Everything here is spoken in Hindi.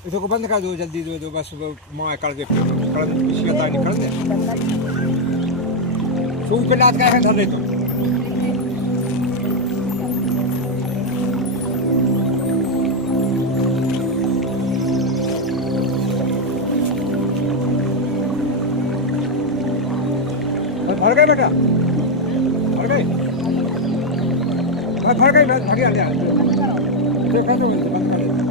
इसको बंद कर दो जल्दी दो बस माँ कर दे कर शिकता निकल दे सूख के लात का है धर दे तो भर गए बेटा भर गए भर गए भागे आ गया जो कर दो बंद कर दो